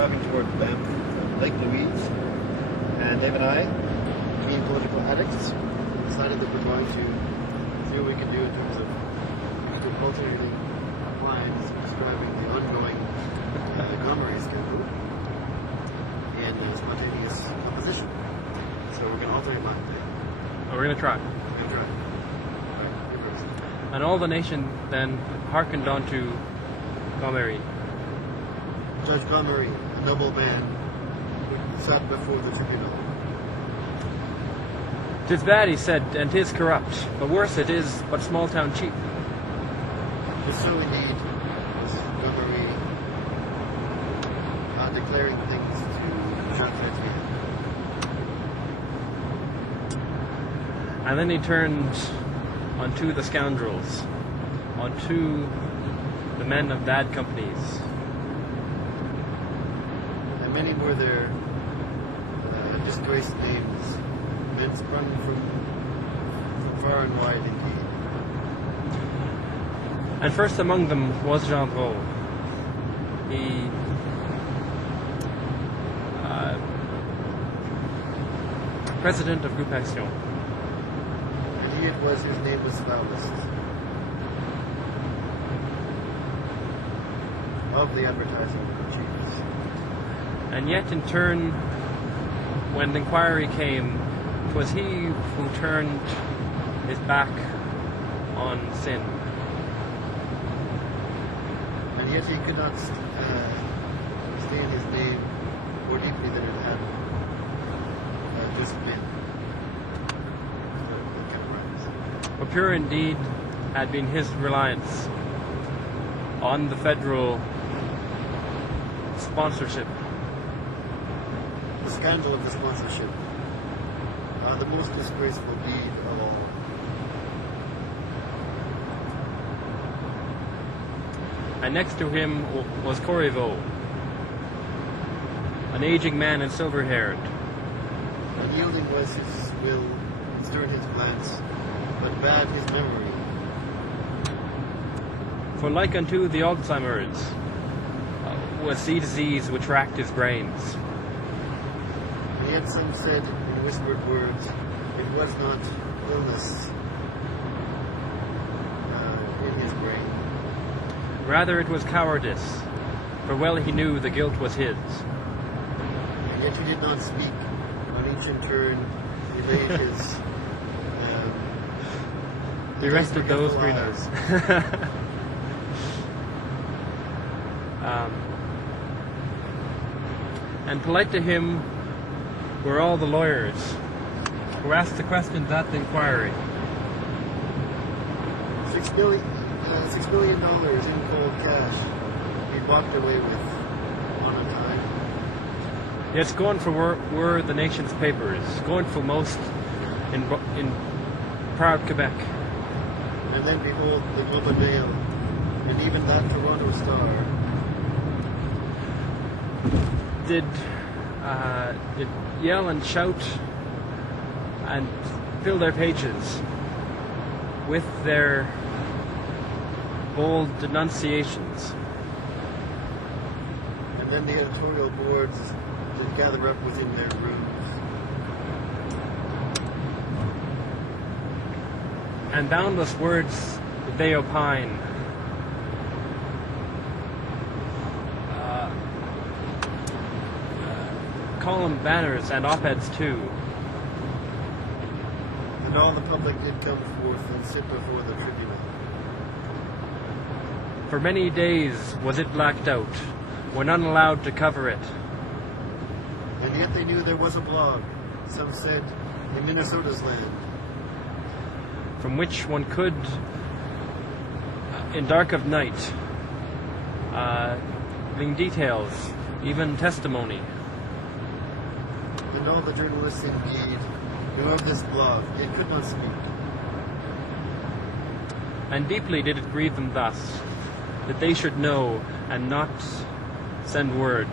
Driving toward Lake Louise, and Dave and I, being political addicts, decided that we're going to see what we can do in terms of alternating lines describing the ongoing Gomery scandal in spontaneous opposition. So we're going to alternate lines. Oh, we're going to try. We're going to try. All right, you're first. And all the nation then hearkened on to Gomery. Judge Gomery, a noble man, who sat before the tribunal. "'Tis bad," he said, "and 'tis corrupt, but worse it is but small town cheap." Just so indeed was Gomery declaring things to Jean-Chrétien. And then he turned unto the scoundrels, unto the men of bad companies. And many were their disgraced names, men sprung from far and wide indeed. And first among them was Jean Gros, the president of Groupe Action. And he it was whose name was foulest of the advertising chiefs. And yet in turn, when the inquiry came, 'twas he who turned his back on sin. And yet he could not stain his name more deeply than it had just been. That kind of rhymes. For pure indeed had been his reliance on the federal sponsorship. The scandal of the sponsorship, the most disgraceful deed of all. And next to him was Corriveau, an aging man and silver-haired. Unyielding was his will, and stern his glance, but bad his memory. For like unto the Alzheimer's was the disease which racked his brains. And yet some said in whispered words, it was not illness in his brain. Rather it was cowardice, for well he knew the guilt was his. And yet he did not speak. On each in turn, he laid his... he rested those green eyes. And polite to him were all the lawyers who asked the questions at the inquiry. $6 billion in cold cash he walked away with on a time. Yes, going for were the nation's papers, going for most in proud Quebec. And then behold the Globe and Mail, and even that Toronto Star did yell and shout and fill their pages with their bold denunciations. And then the editorial boards did gather up within their rooms. And boundless words did they opine. Column banners and op-eds too. And all the public did come forth and sit before the tribunal. For many days was it blacked out, were none allowed to cover it. And yet they knew there was a blog, some said, in Minnesota's land, from which one could, in dark of night, glean details, even testimony. And all the journalists indeed knew of this blog, yet could not speak. And deeply did it grieve them thus, that they should know and not send word.